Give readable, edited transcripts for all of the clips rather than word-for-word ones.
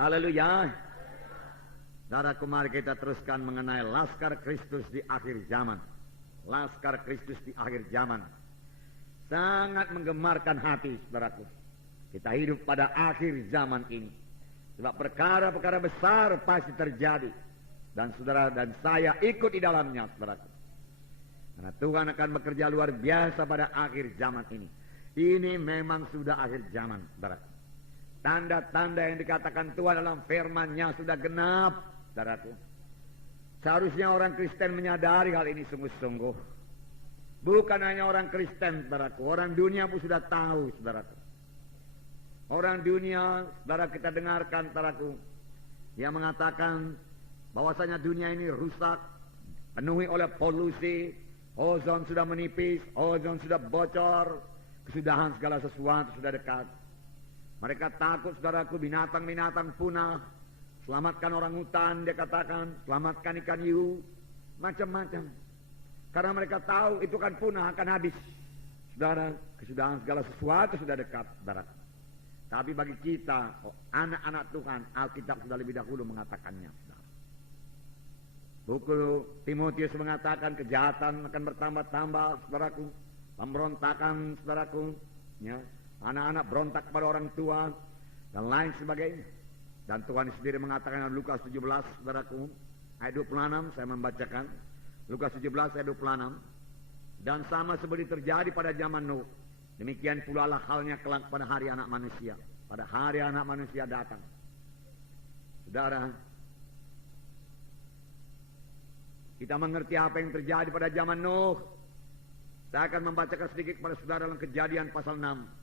Haleluya. Saudaraku, mari kita teruskan mengenai Laskar Kristus di akhir zaman. Laskar Kristus di akhir zaman. Sangat menggemarkan hati, saudaraku. Kita hidup pada akhir zaman ini. Sebab perkara-perkara besar pasti terjadi. Dan saudara dan saya ikut di dalamnya, saudaraku. Karena Tuhan akan bekerja luar biasa pada akhir zaman ini. Ini memang sudah akhir zaman, saudaraku. Tanda-tanda yang dikatakan Tuhan dalam firman-Nya sudah genap, saudaraku. Seharusnya orang Kristen menyadari hal ini sungguh-sungguh. Bukan hanya orang Kristen, saudaraku. Orang dunia pun sudah tahu, saudaraku. Orang dunia, saudara, kita dengarkan, saudaraku, yang mengatakan bahwasanya dunia ini rusak, penuhi oleh polusi, ozon sudah menipis, ozon sudah bocor, kesudahan segala sesuatu sudah dekat. Mereka takut, saudaraku, binatang-binatang punah. Selamatkan orang hutan, dia katakan. Selamatkan ikan hiu. Macam-macam. Karena mereka tahu itu kan punah, akan habis. Saudara, kesudahan segala sesuatu sudah dekat, saudara. Tapi bagi kita, anak-anak Tuhan, Alkitab sudah lebih dahulu mengatakannya, saudara. Buku Timotius mengatakan kejahatan akan bertambah-tambah, saudaraku. Pemberontakan, saudaraku. Ya. Anak-anak berontak kepada orang tua dan lain sebagainya. Dan Tuhan sendiri mengatakan dalam Lukas 17, saudaraku, ayat 26, saya membacakan. Lukas 17 ayat 26. Dan sama seperti terjadi pada zaman Nuh, demikian pula lah halnya kelak pada hari anak manusia. Pada hari anak manusia datang. Saudara, kita mengerti apa yang terjadi pada zaman Nuh. Saya akan membacakan sedikit kepada saudara dalam Kejadian pasal 6.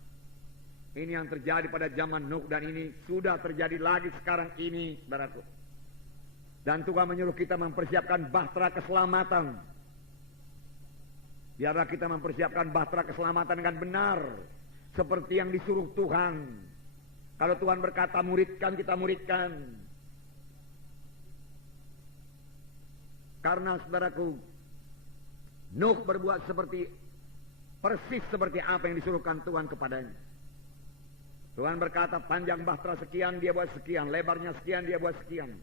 Ini yang terjadi pada zaman Nuh dan ini sudah terjadi lagi sekarang ini, saudaraku. Dan Tuhan menyuruh kita mempersiapkan bahtera keselamatan. Biarlah kita mempersiapkan bahtera keselamatan dengan benar, seperti yang disuruh Tuhan. Kalau Tuhan berkata muridkan, kita muridkan. Karena, saudaraku, Nuh berbuat persis seperti apa yang disuruhkan Tuhan kepadanya. Tuhan berkata panjang bahtera sekian, dia buat sekian. Lebarnya sekian, dia buat sekian.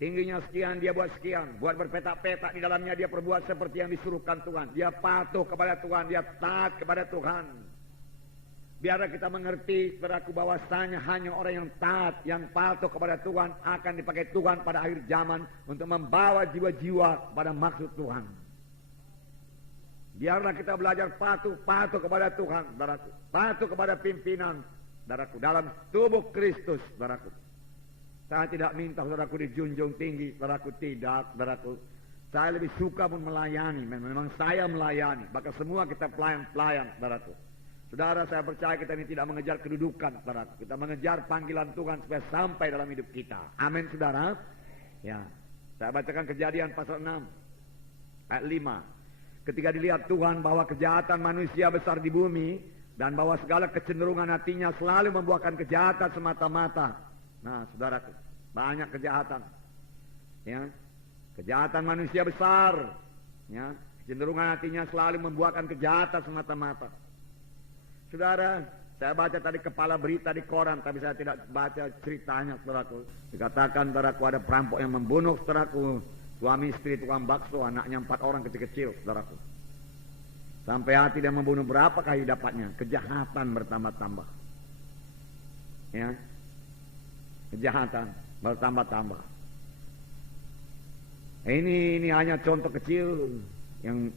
Tingginya sekian, dia buat sekian. Buat berpetak-petak di dalamnya, dia perbuat seperti yang disuruhkan Tuhan. Dia patuh kepada Tuhan, dia taat kepada Tuhan. Biarlah kita mengerti, saudaraku, bahwasanya hanya orang yang taat, yang patuh kepada Tuhan akan dipakai Tuhan pada akhir zaman untuk membawa jiwa-jiwa pada maksud Tuhan. Biarlah kita belajar patuh kepada Tuhan, saudaraku. Patuh kepada pimpinan, saudaraku, dalam tubuh Kristus, saudaraku. Saya tidak minta saudaraku dijunjung tinggi, saudaraku, tidak, saudaraku. Saya lebih suka pun melayani, memang saya melayani. Maka semua kita pelayan-pelayan, saudaraku. Saudara, saya percaya kita ini tidak mengejar kedudukan, saudaraku. Kita mengejar panggilan Tuhan supaya sampai dalam hidup kita. Amin, saudara. Ya, saya bacakan Kejadian pasal 6 ayat 5. Ketika dilihat Tuhan bahwa kejahatan manusia besar di bumi, dan bahwa segala kecenderungan hatinya selalu membuahkan kejahatan semata-mata. Nah, saudaraku, banyak kejahatan. Ya, kejahatan manusia besar. Ya, kecenderungan hatinya selalu membuahkan kejahatan semata-mata. Saudara, saya baca tadi kepala berita di koran, tapi saya tidak baca ceritanya, saudaraku. Dikatakan, saudaraku, ada perampok yang membunuh, saudaraku, suami istri tukang bakso, anaknya 4 orang kecil-kecil, saudaraku. Sampai hati dia membunuh berapa kali dapatnya. Kejahatan bertambah-tambah. Ya, kejahatan bertambah-tambah. Ini hanya contoh kecil yang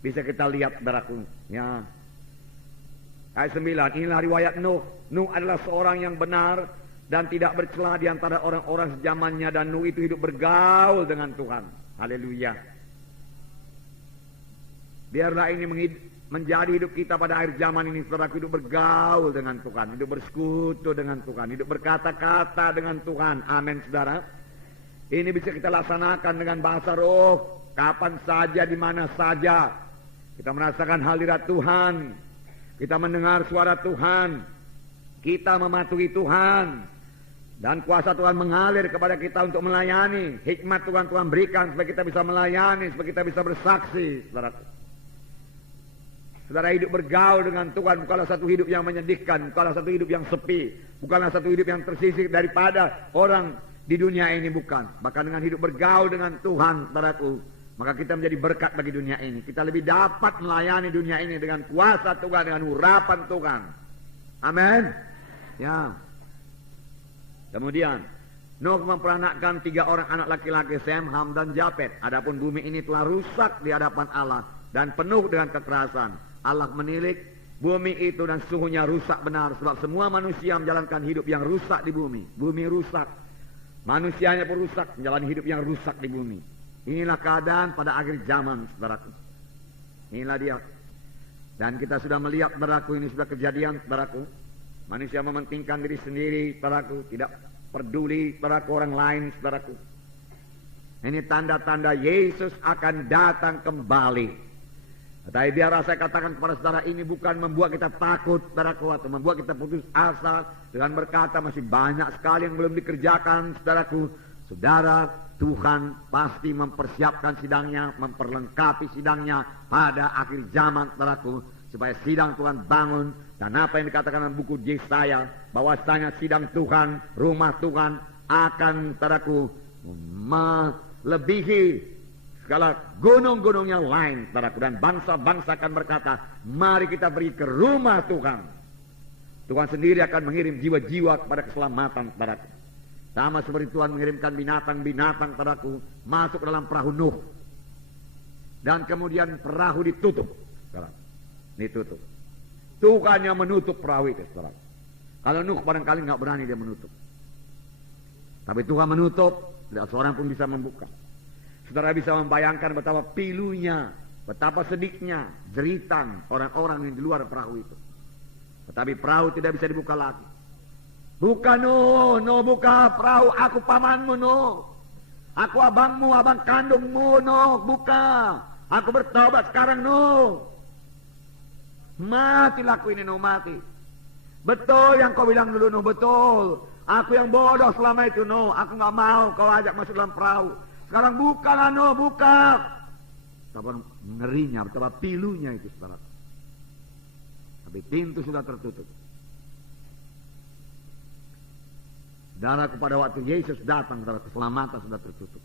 bisa kita lihat, saudaraku. Ya. Ayat 9, inilah riwayat Nuh. Nuh adalah seorang yang benar dan tidak bercela di antara orang-orang sejamannya, dan Nuh itu hidup bergaul dengan Tuhan. Haleluya. Biarlah ini menjadi hidup kita pada akhir zaman ini, saudara, hidup bergaul dengan Tuhan, hidup bersekutu dengan Tuhan, hidup berkata-kata dengan Tuhan. Amin, saudara. Ini bisa kita laksanakan dengan bahasa roh, kapan saja, di mana saja. Kita merasakan hadirat Tuhan, kita mendengar suara Tuhan, kita mematuhi Tuhan, dan kuasa Tuhan mengalir kepada kita untuk melayani. Hikmat Tuhan berikan supaya kita bisa melayani, supaya kita bisa bersaksi, saudara. Saudara, hidup bergaul dengan Tuhan bukanlah satu hidup yang menyedihkan, bukanlah satu hidup yang sepi, bukanlah satu hidup yang tersisih daripada orang di dunia ini, bukan. Bahkan dengan hidup bergaul dengan Tuhan, saudaraku, maka kita menjadi berkat bagi dunia ini. Kita lebih dapat melayani dunia ini dengan kuasa Tuhan, dengan urapan Tuhan. Amin. Ya. Kemudian Nuh memperanakkan 3 orang anak laki-laki, Sem, Ham, dan Japet. Adapun bumi ini telah rusak di hadapan Allah dan penuh dengan kekerasan. Allah menilik bumi itu dan suhunya rusak benar, sebab semua manusia menjalankan hidup yang rusak di bumi. Bumi rusak, manusianya pun rusak, menjalani hidup yang rusak di bumi. Inilah keadaan pada akhir zaman, saudaraku. Inilah dia. Dan kita sudah melihat, saudaraku, ini sudah kejadian, saudaraku. Manusia mementingkan diri sendiri, saudaraku, tidak peduli saudaraku orang lain, saudaraku. Ini tanda-tanda Yesus akan datang kembali. Tapi biar saya katakan kepada saudara, ini bukan membuat kita takut, saudaraku, atau membuat kita putus asa dengan berkata masih banyak sekali yang belum dikerjakan, saudaraku. Saudara, Tuhan pasti mempersiapkan sidangnya, memperlengkapi sidangnya pada akhir zaman, saudaraku, supaya sidang Tuhan bangun. Dan apa yang dikatakan dalam buku Yesaya, bahwasanya sidang Tuhan, rumah Tuhan akan, saudaraku, melebihi segala gunung-gunung yang lain, saudaraku. Dan bangsa-bangsa akan berkata, mari kita pergi ke rumah Tuhan. Tuhan sendiri akan mengirim jiwa-jiwa kepada keselamatan, saudaraku. Sama seperti Tuhan mengirimkan binatang-binatang, saudaraku, masuk ke dalam perahu Nuh. Dan kemudian perahu ditutup, saudaraku. Ditutup. Tuhan yang menutup perahu itu, saudara. Kalau Nuh barangkali nggak berani dia menutup. Tapi Tuhan menutup, tidak seorang pun bisa membuka. Saudara bisa membayangkan betapa pilunya, betapa sedihnya, jeritan orang-orang yang di luar perahu itu. Tetapi perahu tidak bisa dibuka lagi. Buka Nuh, Nuh buka perahu, aku pamanmu Nuh. Aku abangmu, abang kandungmu Nuh, buka. Aku bertobat sekarang Nuh. Mati laku ini Nuh, mati. Betul yang kau bilang dulu Nuh, betul. Aku yang bodoh selama itu Nuh. Aku gak mau kau ajak masuk dalam perahu. Sekarang bukalah Nuh, buka. Betapa ngerinya, betapa pilunya itu, saudara. Tapi pintu sudah tertutup. Saudaraku, pada waktu Yesus datang, saudara, keselamatan sudah tertutup.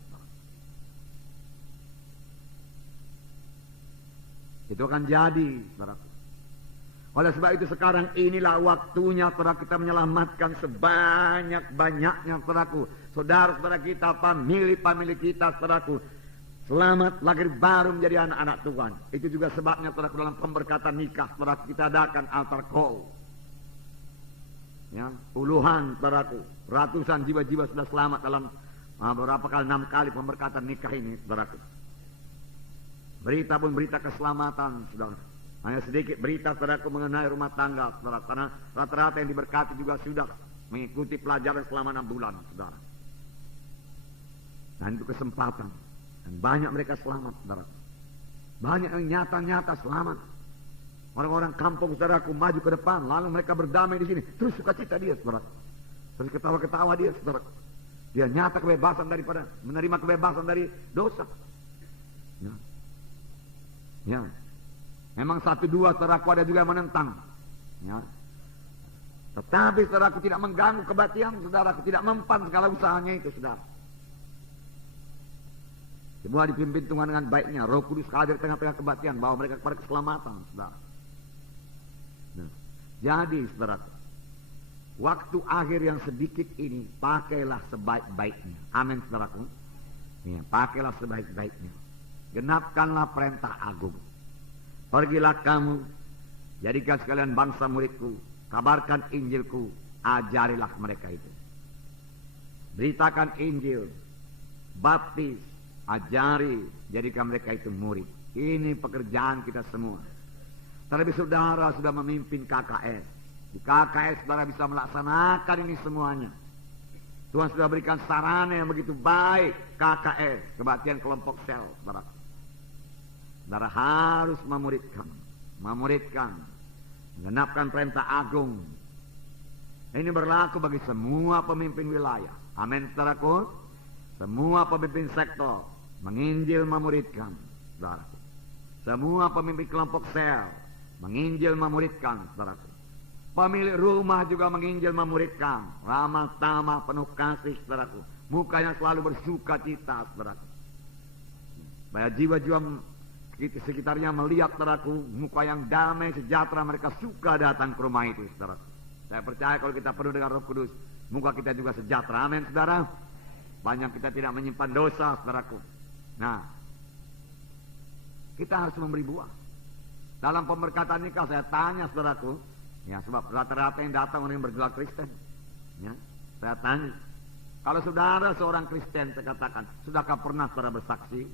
Itu akan jadi, saudara. Oleh sebab itu sekarang inilah waktunya saudara kita menyelamatkan sebanyak-banyaknya, saudaraku. Saudara-saudara kita, pamili-pamili kita, saudaraku. Selamat lahir baru menjadi anak-anak Tuhan. Itu juga sebabnya, saudaraku, dalam pemberkatan nikah, saudaraku, kita adakan altar call. Ya, puluhan, saudaraku, ratusan jiwa-jiwa sudah selamat dalam beberapa kali, 6 kali pemberkatan nikah ini, saudaraku. Berita pun berita keselamatan, saudara. Hanya sedikit berita, saudaraku, mengenai rumah tangga, saudara. Karena rata-rata yang diberkati juga sudah mengikuti pelajaran selama 6 bulan, saudara. Dan itu kesempatan. Dan banyak mereka selamat, saudara. Banyak yang nyata-nyata selamat. Orang-orang kampung, saudaraku, maju ke depan, lalu mereka berdamai di sini. Terus sukacita dia, saudara. Terus ketawa-ketawa dia, saudara. Dia nyata kebebasan daripada, menerima kebebasan dari dosa. Ya. Ya. Memang 1-2 saudaraku ada juga yang menentang. Ya. Tetapi saudaraku tidak mengganggu kebaktian, saudaraku tidak mempan segala usahanya itu, saudara. Semua dipimpin Tuhan dengan baiknya. Roh Kudus hadir tengah-tengah kebaktian, bawa mereka kepada keselamatan, saudara. Nah, jadi saudaraku, waktu akhir yang sedikit ini pakailah sebaik-baiknya. Amin, saudaraku. Ya, pakailah sebaik-baiknya. Genapkanlah perintah agung. Pergilah kamu, jadikan sekalian bangsa muridku, kabarkan Injilku, ajarilah mereka itu. Beritakan Injil, baptis, ajari, jadikan mereka itu murid. Ini pekerjaan kita semua. Terlebih saudara sudah memimpin KKS. Di KKS saudara bisa melaksanakan ini semuanya. Tuhan sudah berikan sarana yang begitu baik, KKS, kebaktian kelompok sel, saudara. Saudara harus memuridkan, menggenapkan perintah agung. Ini berlaku bagi semua pemimpin wilayah. Amin, saudaraku. Semua pemimpin sektor menginjil, memuridkan, saudara. Semua pemimpin kelompok sel menginjil memuridkan, saudaraku. Pemilik rumah juga menginjil memuridkan, ramah tamah, penuh kasih, saudaraku. Mukanya selalu bersuka cita, saudaraku. Supaya jiwa-jiwa sekitarnya melihat, saudaraku, muka yang damai, sejahtera, mereka suka datang ke rumah itu, saudaraku. Saya percaya kalau kita penuh dengan Roh Kudus, muka kita juga sejahtera. Amin, saudara. Banyak kita tidak menyimpan dosa, saudaraku. Nah, kita harus memberi buah. Dalam pemberkatan nikah saya tanya, saudaraku, ya, sebab rata-rata yang datang orang yang bergelar Kristen, ya, saya tanya, kalau saudara seorang Kristen, saya katakan, sudahkah pernah saudara bersaksi?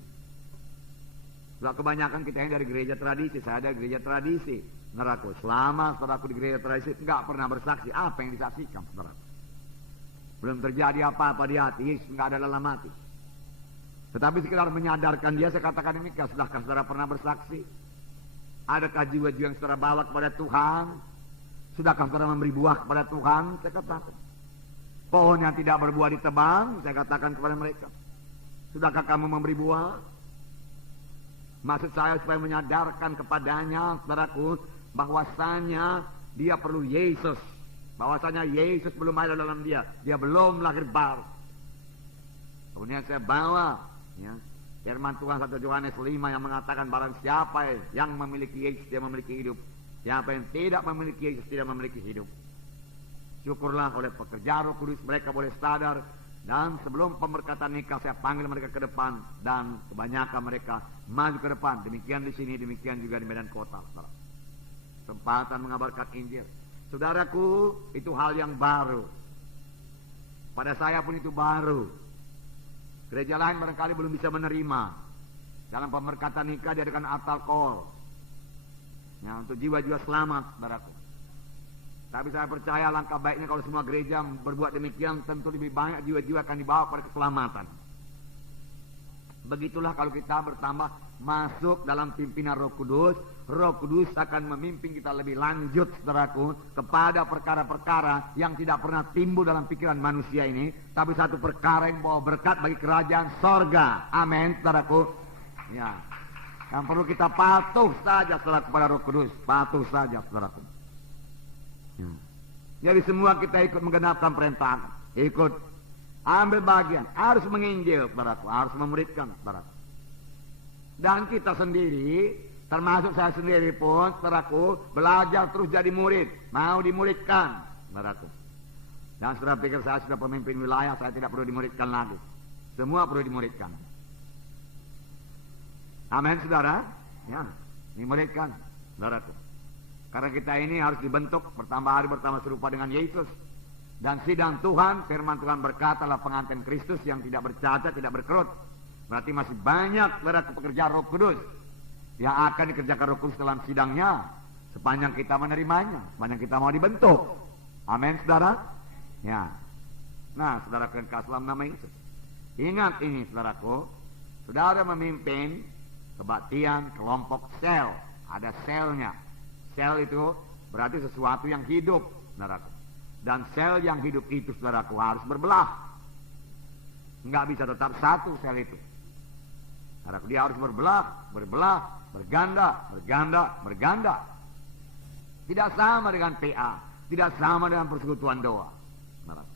Sudah kebanyakan kita yang dari gereja tradisi, saya dari gereja tradisi, saudaraku. Selama saudaraku di gereja tradisi enggak pernah bersaksi. Apa yang disaksikan, saudaraku? Belum terjadi apa-apa di hati, Yesus enggak ada dalam hati. Tetapi sekedar menyadarkan dia, saya katakan ini, sudahkah saudara pernah bersaksi? Adakah jiwa-jiwa yang saudara bawa kepada Tuhan? Sudahkah saudara memberi buah kepada Tuhan? Saya katakan. Pohon yang tidak berbuah ditebang, saya katakan kepada mereka. Sudahkah kamu memberi buah? Maksud saya supaya menyadarkan kepadanya, saudaraku, bahwasanya dia perlu Yesus. Bahwasanya Yesus belum ada dalam dia. Dia belum lahir baru. Kemudian saya bawa, ya, firman Tuhan 1 Yohanes 5 yang mengatakan barang siapa yang memiliki Yesus dia memiliki hidup. Siapa yang tidak memiliki Yesus tidak memiliki hidup. Syukurlah oleh pekerja Roh Kudus mereka boleh sadar. Dan sebelum pemberkatan nikah saya panggil mereka ke depan. Dan kebanyakan mereka maju ke depan. Demikian di sini, demikian juga di medan kota. Kesempatan mengabarkan Injil. Saudaraku, itu hal yang baru. Pada saya pun itu baru. Gereja lain barangkali belum bisa menerima. Dalam pemberkatan nikah diadakan alkohol. Ya, untuk jiwa-jiwa selamat, saudaraku. Tapi saya percaya langkah baiknya kalau semua gereja berbuat demikian, tentu lebih banyak jiwa-jiwa akan dibawa pada keselamatan. Begitulah kalau kita bertambah masuk dalam pimpinan Roh Kudus, Roh Kudus akan memimpin kita lebih lanjut, saudaraku, kepada perkara-perkara yang tidak pernah timbul dalam pikiran manusia ini, tapi satu perkara yang bawa berkat bagi kerajaan sorga. Amin, saudaraku. Ya, yang perlu kita patuh saja, saudara, kepada Roh Kudus. Patuh saja, saudaraku. Jadi semua kita ikut menggenapkan perintah, ikut ambil bagian, harus menginjil, saudaraku, harus memuridkan, saudaraku. Dan kita sendiri, termasuk saya sendiri pun, saudaraku, belajar terus jadi murid, mau dimuridkan, saudaraku. Dan saudara pikir saya sudah pemimpin wilayah, saya tidak perlu dimuridkan lagi. Semua perlu dimuridkan. Amin, saudara. Ya, dimuridkan, saudaraku. Karena kita ini harus dibentuk bertambah hari bertambah serupa dengan Yesus. Dan sidang Tuhan, firman Tuhan berkatalah pengantin Kristus yang tidak bercacat, tidak berkerut. Berarti masih banyak pekerjaan Roh Kudus yang akan dikerjakan Roh Kudus dalam sidangnya sepanjang kita menerimanya, sepanjang kita mau dibentuk. Amin, saudara. Ya. Nah, saudara kalian kasih dalam nama Yesus. Ingat ini, saudaraku, saudara memimpin kebaktian kelompok sel. Ada selnya. Sel itu berarti sesuatu yang hidup, saudaraku. Dan sel yang hidup itu, saudaraku, harus berbelah. Enggak bisa tetap satu sel itu. Saudaraku, dia harus berbelah, berganda. Tidak sama dengan PA, tidak sama dengan persekutuan doa. Saudaraku.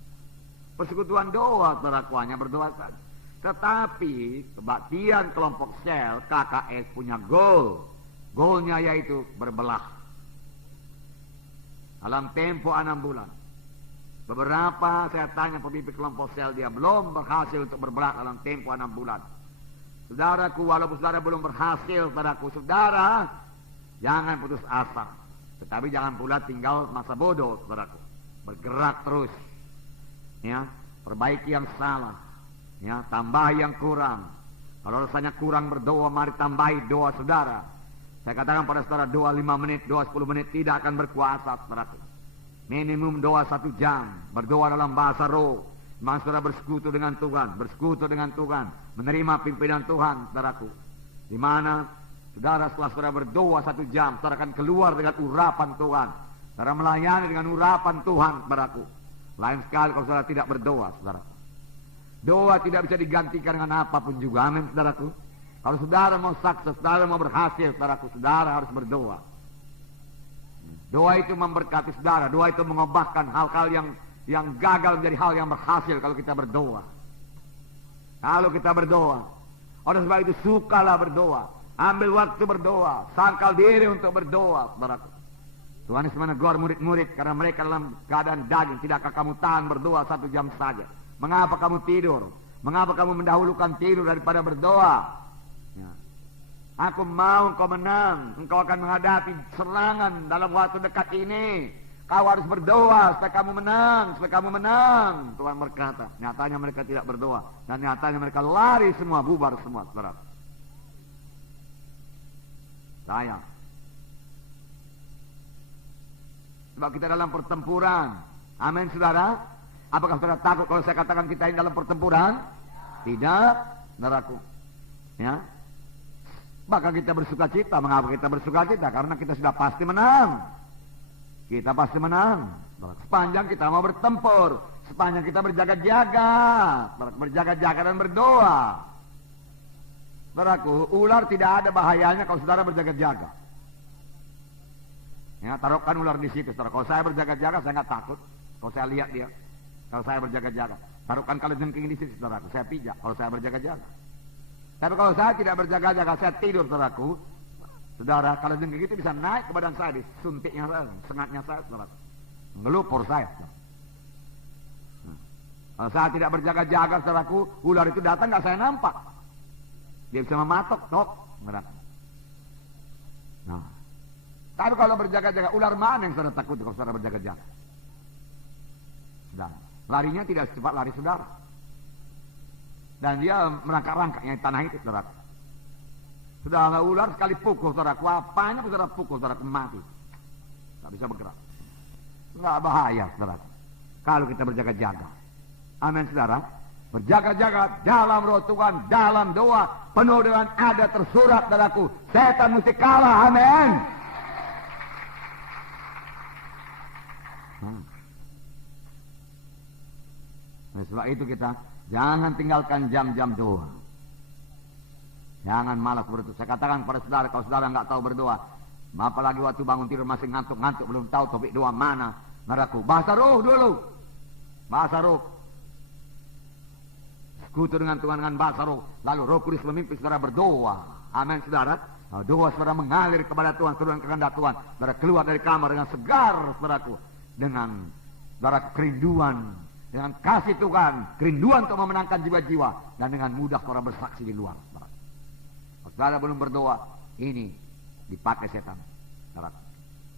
Persekutuan doa, saudaraku, hanya berdoa saja. Tetapi kebaktian kelompok sel KKS punya goal. Goalnya yaitu berbelah. Dalam tempo 6 bulan. Beberapa saya tanya pemimpin kelompok sel, dia belum berhasil untuk berbelah dalam tempo 6 bulan. Saudaraku, walaupun saudara belum berhasil, saudara, jangan putus asa. Tetapi jangan pula tinggal masa bodoh, saudaraku. Bergerak terus. Ya, perbaiki yang salah. Ya, tambah yang kurang. Kalau rasanya kurang berdoa, mari tambahi doa saudara. Saya katakan pada saudara, doa 5 menit, doa 10 menit tidak akan berkuasa, saudaraku. Minimum doa 1 jam, berdoa dalam bahasa roh. Memang saudara bersekutu dengan Tuhan, menerima pimpinan Tuhan, saudaraku. Di mana saudara setelah saudara berdoa 1 jam, saudara akan keluar dengan urapan Tuhan. Saudara melayani dengan urapan Tuhan, saudaraku. Lain sekali kalau saudara tidak berdoa, saudaraku. Doa tidak bisa digantikan dengan apapun juga, amin, saudaraku. Kalau saudara mau sukses, saudara mau berhasil, saudaraku, saudara harus berdoa. Doa itu memberkati saudara. Doa itu mengobatkan hal-hal yang gagal menjadi hal yang berhasil kalau kita berdoa. Kalau kita berdoa. Oleh sebab itu sukalah berdoa. Ambil waktu berdoa. Sangkal diri untuk berdoa. Saudaraku. Tuhan Yesus menegur murid-murid karena mereka dalam keadaan daging. Tidakkah kamu tahan berdoa 1 jam saja? Mengapa kamu tidur? Mengapa kamu mendahulukan tidur daripada berdoa? Ya. Aku mau engkau menang. Engkau akan menghadapi serangan dalam waktu dekat ini. Kau harus berdoa supaya kamu menang. Supaya kamu menang. Tuhan berkata. Nyatanya mereka tidak berdoa. Dan nyatanya mereka lari semua. Bubar semua. Saudara. Sayang. Sebab kita dalam pertempuran. Amin saudara. Apakah saudara takut kalau saya katakan kita ini dalam pertempuran? Tidak, saudaraku. Ya. Maka kita bersuka cita. Mengapa kita bersuka cita? Karena kita sudah pasti menang. Kita pasti menang. Sepanjang kita mau bertempur. Sepanjang kita berjaga-jaga. Berjaga-jaga dan berdoa. Saudaraku, ular tidak ada bahayanya kalau saudara berjaga-jaga. Ya, taruhkan ular di situ, saudara. Kalau saya berjaga-jaga, saya nggak takut. Kalau saya lihat dia, kalau saya berjaga-jaga, taruhkan kalajengking di situ, saudaraku. Saya pijak. Kalau saya berjaga-jaga. Tapi kalau saya tidak berjaga-jaga, saya tidur, saudaraku. Saudara, kalajengking itu bisa naik ke badan saya, disuntiknya saya, sengatnya saya, saudaraku. Ngelupur saya. Nah, kalau saya tidak berjaga-jaga, saudaraku, ular itu datang nggak saya nampak. Dia bisa mematok, tok, saudaraku. Nah. Tapi kalau berjaga-jaga, ular mana yang saudara takut kalau saudara berjaga-jaga? Saudara, larinya tidak secepat lari saudara. Dan dia merangkak-rangkaknya di tanah itu, saudara. Saudara, ular sekali pukul, saudara. Apanya saudara pukul, saudara, mati. Tak bisa bergerak. Enggak bahaya, saudara. Kalau kita berjaga-jaga. Amin, saudara. Berjaga-jaga dalam roh Tuhan, dalam doa, penuh dengan ada tersurat, saudaraku. Setan mesti kalah, amin. Nah, sebab itu kita jangan tinggalkan jam-jam doa. Jangan malas berdoa. Saya katakan kepada saudara, kalau saudara nggak tahu berdoa, apalagi waktu bangun tidur masih ngantuk-ngantuk, belum tahu topik doa mana, saudaraku, bahasa roh dulu. Bahasa roh. Sekutu dengan Tuhan dengan bahasa roh. Lalu Roh Kudus memimpin saudara berdoa. Amin, saudara. Doa saudara mengalir kepada Tuhan, turun kehendak Tuhan. Saudara keluar dari kamar dengan segar, saudaraku. Dengan saudara kerinduan, dengan kasih Tuhan, kerinduan untuk memenangkan jiwa-jiwa, dan dengan mudah saudara bersaksi di luar. Kalau saudara belum berdoa, ini dipakai setan. Saudara,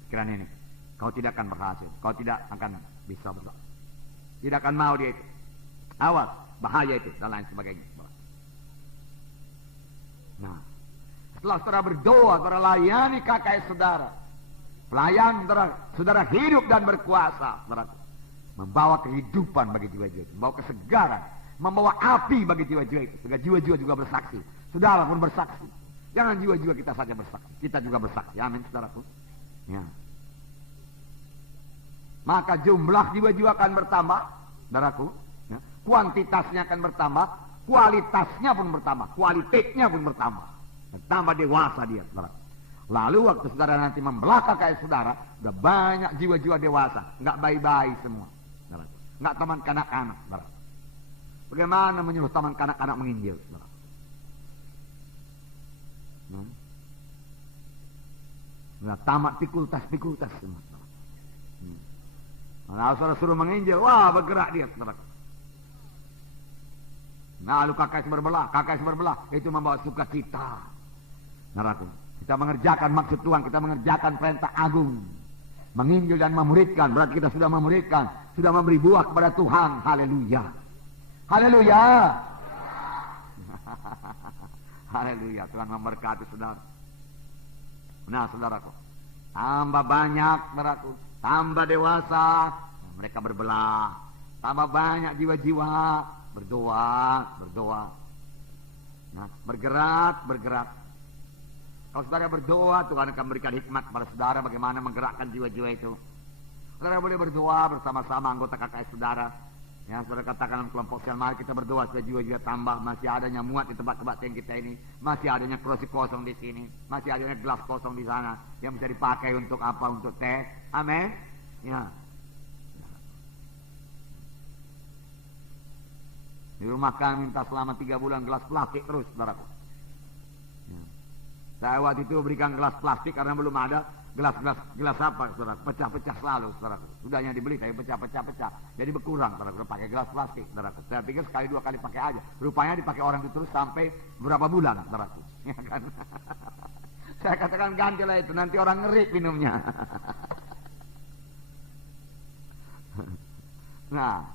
pikiran ini, kau tidak akan berhasil, kau tidak akan bisa berdoa, tidak akan mau dia itu. Awas, bahaya itu dan lain sebagainya. Nah, setelah saudara berdoa, saudara layani kakak saudara. Pelayan saudara hidup dan berkuasa, saudara. Membawa kehidupan bagi jiwa-jiwa itu, membawa kesegaran, membawa api bagi jiwa-jiwa itu, sehingga jiwa-jiwa juga bersaksi. Saudara pun bersaksi. Jangan jiwa-jiwa kita saja bersaksi, kita juga bersaksi. Amin, saudaraku. Ya. Maka jumlah jiwa-jiwa akan bertambah, saudaraku. Ya. Kuantitasnya akan bertambah, kualitasnya pun bertambah, kualitasnya pun bertambah. Bertambah dewasa dia, saudara. Lalu waktu saudara nanti membelakang kayak saudara, udah banyak jiwa-jiwa dewasa, nggak bayi-bayi semua, saudara. Nggak taman kanak-kanak, saudara. Bagaimana menyuruh taman kanak-kanak menginjil, saudara? Nah, tamat pikultas semua. Nah, saudara suruh menginjil, wah bergerak dia, saudara. Nah, lalu kakak berbelah, itu membawa sukacita. Saudaraku. Kita mengerjakan maksud Tuhan, kita mengerjakan perintah agung. Menginjil dan memuridkan, berarti kita sudah memuridkan, sudah memberi buah kepada Tuhan. Haleluya. Haleluya. Haleluya. Tuhan memberkati saudara. Nah, saudaraku, tambah banyak, saudaraku, tambah dewasa, mereka berbelah. Tambah banyak jiwa-jiwa, berdoa. Nah, bergerak. Kalau saudara berdoa, Tuhan akan memberikan hikmat kepada saudara bagaimana menggerakkan jiwa-jiwa itu. Saudara boleh berdoa bersama-sama anggota KKS saudara. Ya, saudara katakan dalam kelompok sel, mari kita berdoa supaya jiwa-jiwa tambah, masih adanya muat di tempat kebaktian kita ini, masih adanya kursi kosong di sini, masih adanya gelas kosong di sana yang bisa dipakai untuk apa? Untuk teh. Amin. Ya. Di rumah kami minta selama 3 bulan gelas plastik terus, saudaraku. Ya. Saya waktu itu berikan gelas plastik karena belum ada gelas apa, saudara? Pecah-pecah selalu, saudaraku. Sudahnya dibeli, tapi pecah. Jadi berkurang, saudaraku. Pakai gelas plastik, saudaraku. Saya pikir sekali 2 kali pakai aja. Rupanya dipakai orang itu terus sampai berapa bulan, saudaraku. Ya kan? Saya katakan gantilah itu, nanti orang ngeri minumnya. Nah,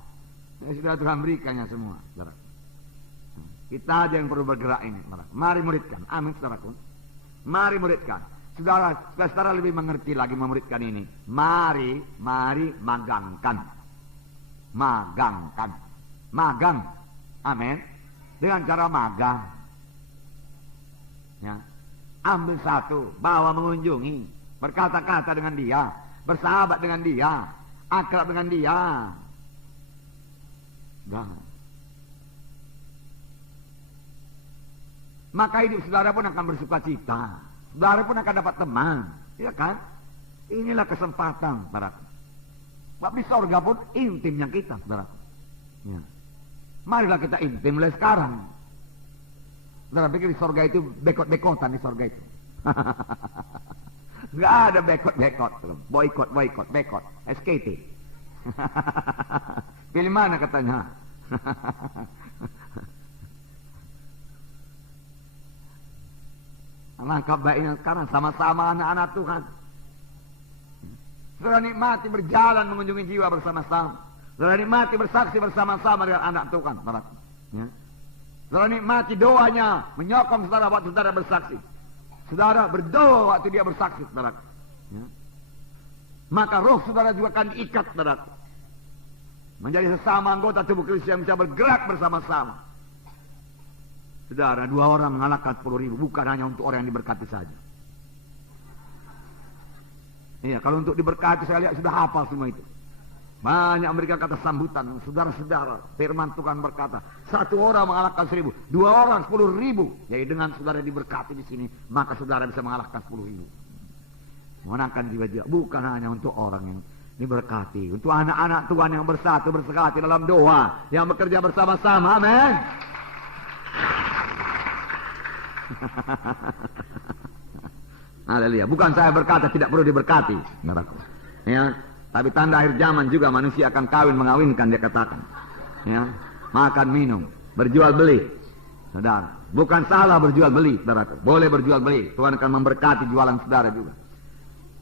sudah Tuhan berikannya semua, saudaraku. Kita aja yang perlu bergerak ini, saudaraku. Mari muridkan, amin, saudaraku. Mari muridkan. Saudara lebih mengerti lagi memuridkan ini. Mari magangkan. Magang. Amin. Dengan cara magang. Ya. Ambil satu, bawa mengunjungi, berkata-kata dengan dia, bersahabat dengan dia, akrab dengan dia. Dan maka hidup saudara pun akan bersuka cita. Saudara pun akan dapat teman, ya kan? Inilah kesempatan, saudaraku. Sebab di sorga pun intimnya kita, saudaraku. Ya. Marilah kita intim mulai sekarang. Saudara pikir di sorga itu bekot-bekotan di sorga itu. Nggak ada bekot-bekot, boykot, bekot, SKT. Pilih mana katanya? Langkah baiknya sekarang sama-sama anak-anak Tuhan. Saudara nikmati berjalan mengunjungi jiwa bersama-sama. Saudara nikmati bersaksi bersama-sama dengan anak Tuhan. Ya. Saudara nikmati doanya menyokong saudara waktu saudara bersaksi. Saudara berdoa waktu dia bersaksi, saudara. Ya. Maka roh saudara juga akan diikat, saudara. Menjadi sesama anggota tubuh Kristus yang bisa bergerak bersama-sama. Saudara, 2 orang mengalahkan 10.000, bukan hanya untuk orang yang diberkati saja. Iya, kalau untuk diberkati saya lihat sudah hafal semua itu. Banyak memberikan kata sambutan, saudara-saudara. Firman Tuhan berkata, 1 orang mengalahkan 1.000, 2 orang 10.000. Jadi dengan saudara diberkati di sini, maka saudara bisa mengalahkan 10.000. Menangkan jiwa-jiwa, bukan hanya untuk orang yang diberkati, untuk anak-anak Tuhan yang bersatu bersekati dalam doa, yang bekerja bersama-sama. Amin. Haleluya. Bukan saya berkata tidak perlu diberkati, saudaraku. Ya, tapi tanda akhir zaman juga manusia akan kawin mengawinkan, dia katakan. Ya, makan minum, berjual beli. Saudara, bukan salah berjual beli, saudaraku. Boleh berjual beli. Tuhan akan memberkati jualan saudara juga.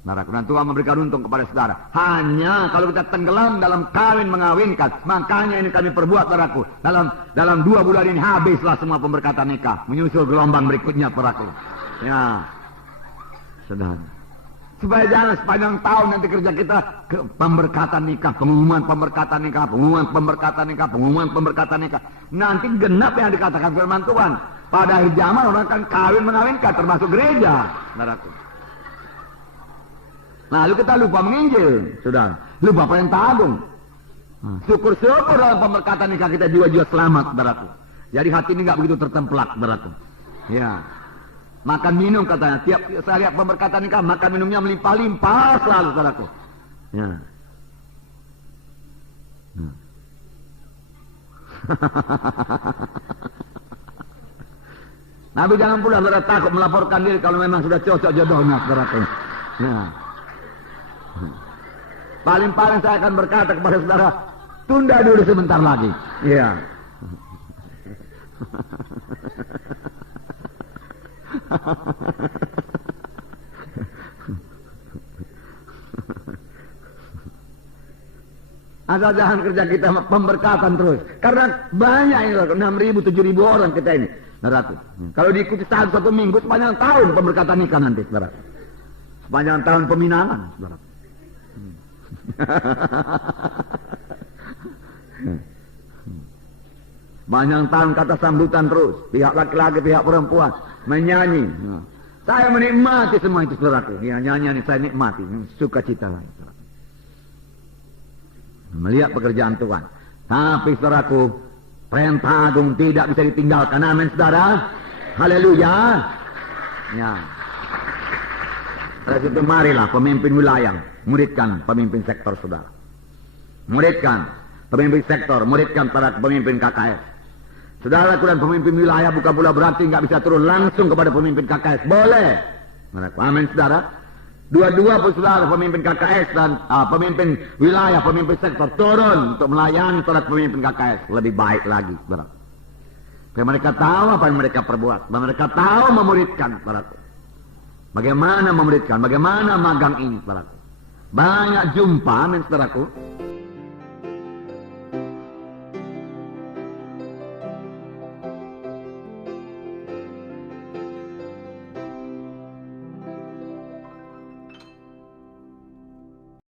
Saudaraku, dan Tuhan memberikan untung kepada saudara. Hanya kalau kita tenggelam dalam kawin mengawinkan, makanya ini kami perbuat, saudaraku. Dalam 2 bulan ini habislah semua pemberkatan nikah, menyusul gelombang berikutnya, saudaraku. Ya, saudara. Supaya jangan sepanjang tahun nanti kerja kita ke pemberkatan nikah, pengumuman pemberkatan nikah, pengumuman pemberkatan nikah, pengumuman pemberkatan nikah. Nanti genap yang dikatakan firman Tuhan. Pada akhir zaman orang akan kawin mengawinkan, termasuk gereja, saudaraku. Lalu kita lupa menginjil, saudara. Lupa perintah agung. Syukur-syukur dalam pemberkatan nikah kita jiwa-jiwa selamat, saudaraku. Jadi hati ini nggak begitu tertemplak, saudaraku. Ya. Makan minum katanya. Tiap saya lihat pemberkatan nikah, makan minumnya melimpah-limpah selalu, saudaraku. Ya. Nabi jangan pula saudara takut melaporkan diri kalau memang sudah cocok jodohnya, saudaraku. Ya. Paling-paling saya akan berkata kepada saudara, tunda dulu sebentar lagi. Iya. Asal jangan kerja kita pemberkatan terus. Karena banyak ini, 6.000, 7.000 orang kita ini. Saudaraku. Kalau diikuti satu minggu, sepanjang tahun pemberkatan nikah nanti, saudara. Sepanjang tahun peminangan, saudara. Banyak tahun kata sambutan terus, pihak laki-laki, pihak perempuan menyanyi. Saya menikmati semua itu, saudaraku. Ya, nyanyian ini saya nikmati, suka cita lah. Melihat pekerjaan Tuhan. Tapi saudaraku, perintah agung tidak bisa ditinggalkan. Amin saudara. Haleluya. Ya. Terus itu marilah pemimpin wilayah muridkan pemimpin sektor saudara. Muridkan pemimpin sektor, muridkan para pemimpin KKS. Saudaraku dan pemimpin wilayah bukan pula berarti nggak bisa turun langsung kepada pemimpin KKS. Boleh. Amin saudara. Dua-dua saudara pemimpin KKS dan pemimpin wilayah, pemimpin sektor turun untuk melayani para pemimpin KKS. Lebih baik lagi saudara. Supaya mereka tahu apa yang mereka perbuat. Mereka tahu memuridkan saudaraku. Bagaimana memuridkan, bagaimana magang ini saudaraku. Banyak jumpa amin saudaraku.